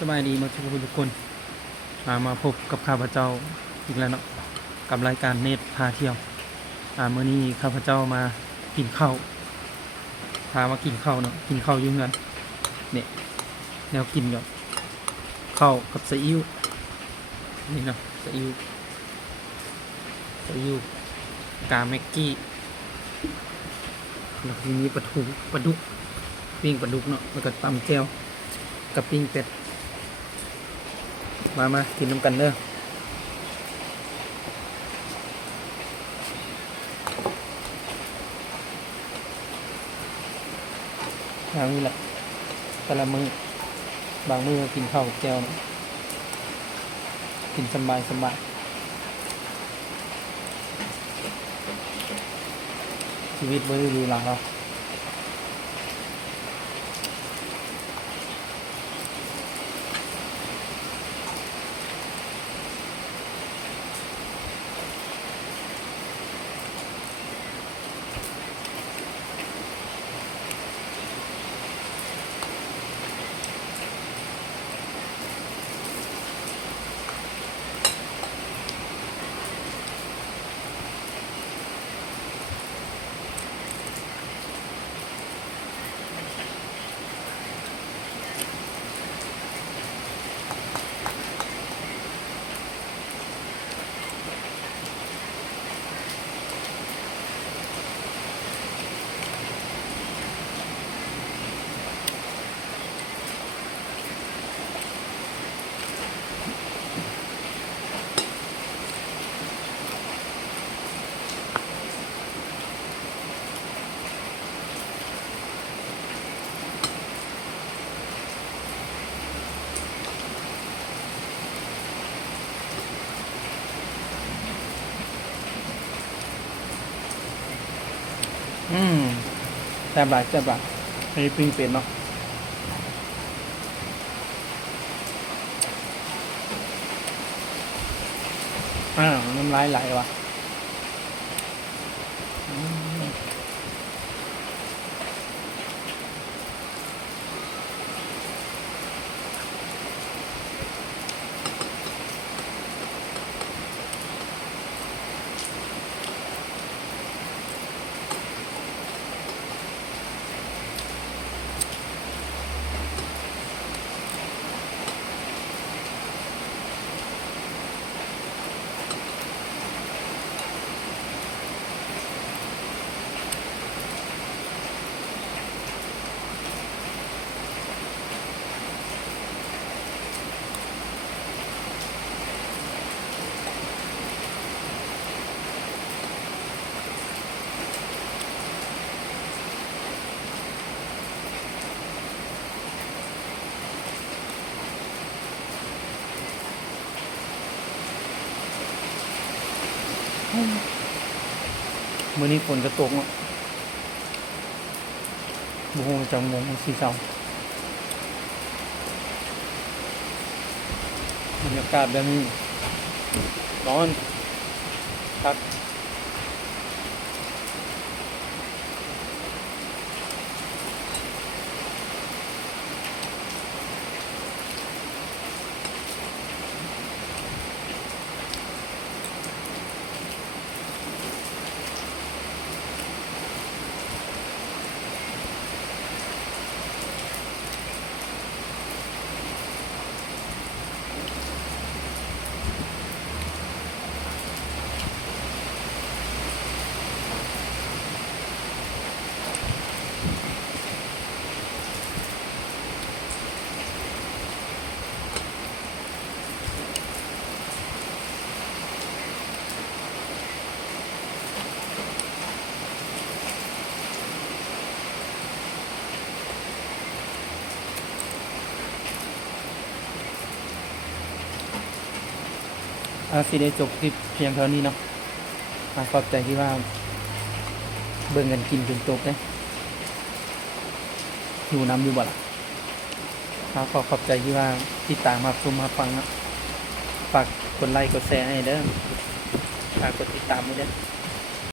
สบายดีมาทุกคนมาพบกับข้าพเจ้าอีกแล้วเนาะกับรายการเนตรพาเที่ยวมื้อนี้ข้าพเจ้ามากินข้าวพามากินข้าวเนาะกินข้าวอยุ่งกันเนี่ยแนวกินก่อนข้าวกับซีอิ๊วนี่เนาะซีอิ๊วกาเมกกี้แล้วทีนี้ปลาดุกปิ้งปลาดุกเนาะแล้วก็ตำแจ่วกับปิ้งเป็ดมากินน้ำกันเด้ออย่างนี้แหละแต่ละมือบางมือกินข้าวแก้วนะกินสบายชีวิตไม่ได้ดูหลังเราแซ่บหลายให้ปิ้งเป็ดเนาะน้ำลายไหลว่ะมื้อนี้ฝนจะตกเนาะบุ้งจังงงสีเศร้าบรรยากาศแบบนี้ร้อนครับสิได้จบคลิปเพียงเท่านี้เนาะขอบใจที่ว่าเบิ่งกันกินจนจบเลยอยู่น้ำอยู่บ่ล่ะขอบใจที่ว่าติดตามมาชมมาฟังนะฝากกดไลค์กดแชร์ให้เด้อฝากกดติดตามด้วยเด้อ